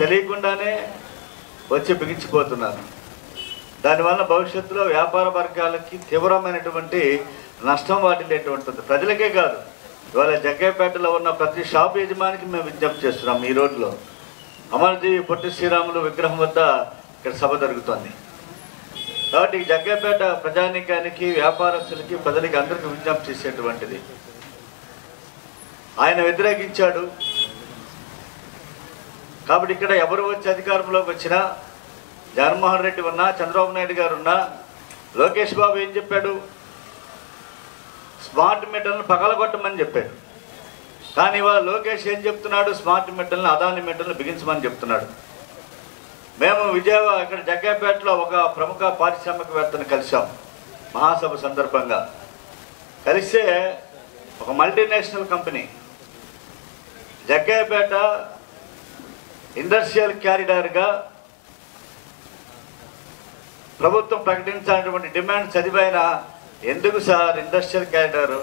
తెలియకుండానే వచ్చి బిగించిపోతున్నారు. దానివల్ల భవిష్యత్తులో వ్యాపార వర్గాలకి తీవ్రమైనటువంటి నష్టం వాటిల్లేటువంటిది. ప్రజలకే కాదు, ఇవాళ జగ్గయ్యపేటలో ఉన్న ప్రతి షాపు యజమానికి మేము విజ్ఞప్తి చేస్తున్నాం. ఈ రోడ్లో అమరజీవి పొట్టి శ్రీరాములు విగ్రహం వద్ద ఇక్కడ సభ జరుగుతుంది. కాబట్టి జగ్గయ్యపేట ప్రజానీకానికి, వ్యాపారస్తులకి, ప్రజలకి అందరికీ విజ్ఞప్తి చేసేటువంటిది. ఆయన వ్యతిరేకించాడు కాబట్టి ఇక్కడ ఎవరు వచ్చి అధికారంలోకి వచ్చినా, జగన్మోహన్ రెడ్డి ఉన్నా, చంద్రబాబు నాయుడు గారు ఉన్నా, లోకేష్ బాబు ఏం చెప్పాడు? స్మార్ట్ మీటర్లను పగలగొట్టమని చెప్పాడు. కానీ ఇవాళ లోకేష్ ఏం చెప్తున్నాడు? స్మార్ట్ మీటర్లను, అదాని మీటర్లను బిగించమని చెప్తున్నాడు. మేము విజయవాడ ఇక్కడ జగ్గయ్యపేటలో ఒక ప్రముఖ పారిశ్రామికవేత్తను కలిసాం మహాసభ సందర్భంగా. కలిస్తే ఒక మల్టీనేషనల్ కంపెనీ జగ్గయ్యపేట ఇండస్ట్రియల్ క్యారిడార్గా ప్రభుత్వం ప్రకటించాలన్నటువంటి డిమాండ్ చదివైన, ఎందుకు సార్ ఇండస్ట్రియల్ క్యారిడార్,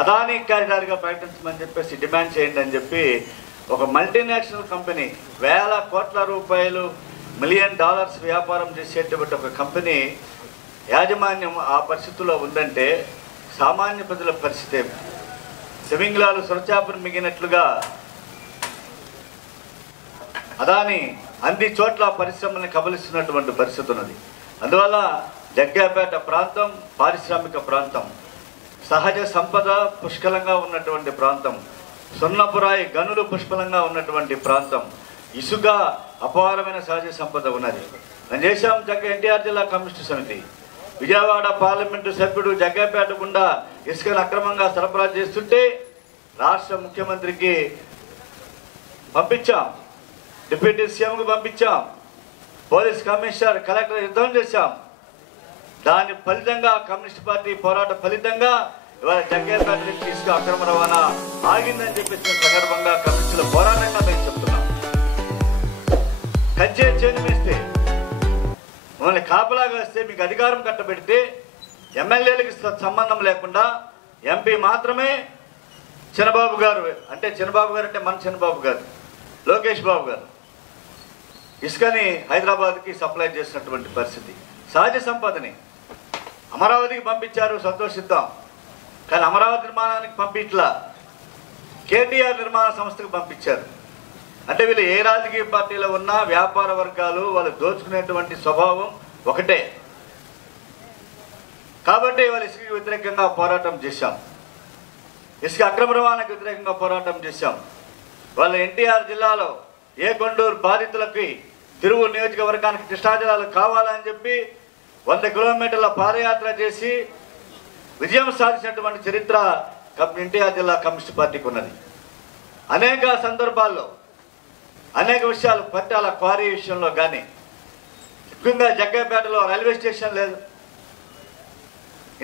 అదానీ క్యారిడార్గా ప్రకటించమని చెప్పేసి డిమాండ్ చేయండి అని చెప్పి ఒక మల్టీనేషనల్ కంపెనీ, వేల కోట్ల రూపాయలు, $1 మిలియన్ వ్యాపారం చేసేటువంటి ఒక కంపెనీ యాజమాన్యం ఆ పరిస్థితుల్లో ఉందంటే సామాన్య ప్రజల పరిస్థితి సెమింగ్లాలు సొరచాపను మిగినట్లుగా అదాని అన్ని చోట్ల పరిశ్రమల్ని కబలిస్తున్నటువంటి పరిస్థితి ఉన్నది. అందువల్ల జగ్గయ్యపేట ప్రాంతం పారిశ్రామిక ప్రాంతం, సహజ సంపద పుష్కలంగా ఉన్నటువంటి ప్రాంతం, సున్నపురాయి గనులు పుష్కలంగా ఉన్నటువంటి ప్రాంతం, ఇసుక అపారమైన సహజ సంపద ఉన్నది. మేము చేశాం ఎన్టీఆర్ జిల్లా కమ్యూనిస్టు సమితి. విజయవాడ పార్లమెంటు సభ్యుడు జగ్గయ్యపేట గుండా ఇసుకను అక్రమంగా సరఫరా చేస్తుంటే రాష్ట్ర ముఖ్యమంత్రికి పంపించాం, డిప్యూటీ సీఎంకు పంపించాం, పోలీస్ కమిషనర్, కలెక్టర్ యుద్ధం చేశాం. దాని ఫలితంగా కమ్యూనిస్ట్ పార్టీ పోరాట ఫలితంగా ఇవాళ జగ్గయ్యపేట నుంచి ఇసుక అక్రమ రవాణా ఆగిందని చెప్పేసిన సందర్భంగా కమ్యూనిస్టుల పోరాటంగా మేము చెప్తున్నాం. కంచే చేను వేస్తే, మమ్మల్ని కాపలాగా వస్తే, మీకు అధికారం కట్టబెడితే ఎమ్మెల్యేలకి సంబంధం లేకుండా ఎంపీ మాత్రమే చిన్నబాబు గారు, అంటే చిన్నబాబు గారు అంటే మన చిన్నబాబు గారు, లోకేష్ బాబు గారు ఇసుకని హైదరాబాద్కి సప్లై చేసినటువంటి పరిస్థితి. సహజ సంపదని అమరావతికి పంపించారు, సంతోషిద్దాం. కానీ అమరావతి నిర్మాణానికి పంపించలా, కేటీఆర్ నిర్మాణ సంస్థకు పంపించారు. అంటే వీళ్ళు ఏ రాజకీయ పార్టీలో ఉన్నా వ్యాపార వర్గాలు వాళ్ళు దోచుకునేటువంటి స్వభావం ఒకటే. కాబట్టి వాళ్ళ ఇసుకకి వ్యతిరేకంగా పోరాటం చేశాం, ఇసుక అక్రమ రవాణాకి వ్యతిరేకంగా పోరాటం చేశాం. వాళ్ళ ఎన్టీఆర్ జిల్లాలో ఏ కొండూరు బాధితులకి తిరువు నియోజకవర్గానికి కృష్ణా జిల్లాలు కావాలని చెప్పి 100 కిలోమీటర్ల పాదయాత్ర చేసి విజయం సాధించినటువంటి చరిత్ర ఎన్టీఆర్ జిల్లా కమ్యూనిస్ట్ పార్టీకి ఉన్నది. అనేక సందర్భాల్లో అనేక విషయాలు, పట్టాల క్వారీ విషయంలో కానీ, ముఖ్యంగా జగ్గయ్యపేటలో రైల్వే స్టేషన్ లేదు,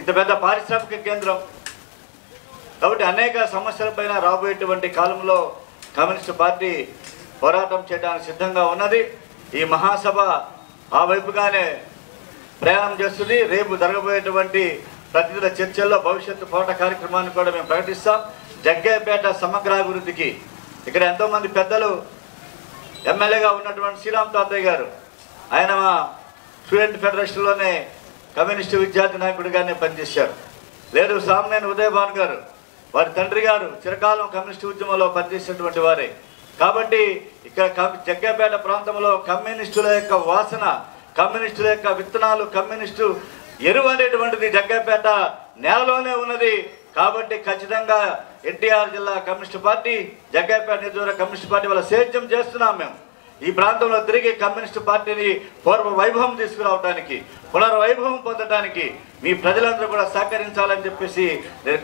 ఇంత పెద్ద పారిశ్రామిక కేంద్రం. కాబట్టి అనేక సమస్యలపైన రాబోయేటువంటి కాలంలో కమ్యూనిస్టు పార్టీ పోరాటం చేయడానికి సిద్ధంగా ఉన్నది. ఈ మహాసభ ఆ వైపుగానే ప్రయాణం చేస్తుంది. రేపు జరగబోయేటువంటి ప్రతినిధుల చర్చల్లో భవిష్యత్తు పోరాట కార్యక్రమాన్ని కూడా మేము ప్రకటిస్తాం. జగ్గయ్యపేట సమగ్రాభివృద్ధికి ఇక్కడ ఎంతోమంది పెద్దలు, ఎమ్మెల్యేగా ఉన్నటువంటి శ్రీరామ్ తాతయ్య గారు, ఆయన మా స్టూడెంట్ ఫెడరేషన్లోనే కమ్యూనిస్టు విద్యార్థి నాయకుడిగానే పనిచేశారు. లేదు సామ్నేని ఉదయభాన్ గారు, వారి తండ్రి గారు చిరకాలం కమ్యూనిస్టు ఉద్యమంలో పనిచేసినటువంటి వారే. కాబట్టి ఇక్కడ జగ్గయ్యపేట ప్రాంతంలో కమ్యూనిస్టుల యొక్క వాసన, కమ్యూనిస్టుల యొక్క విత్తనాలు, కమ్యూనిస్టు ఎరువు అనేటువంటిది జగ్గయ్యపేట నేలలోనే ఉన్నది. కాబట్టి ఖచ్చితంగా ఎన్టీఆర్ జిల్లా కమ్యూనిస్టు పార్టీ, జగ్గయ్యపేట నియోజకవర్గ కమ్యూనిస్టు పార్టీ వల్ల సేద్యం చేస్తున్నాం. మేము ఈ ప్రాంతంలో తిరిగి కమ్యూనిస్టు పార్టీని పూర్వ వైభవం తీసుకురావడానికి, పునర్వైభవం పొందడానికి మీ ప్రజలందరూ కూడా సహకరించాలని చెప్పేసి నేను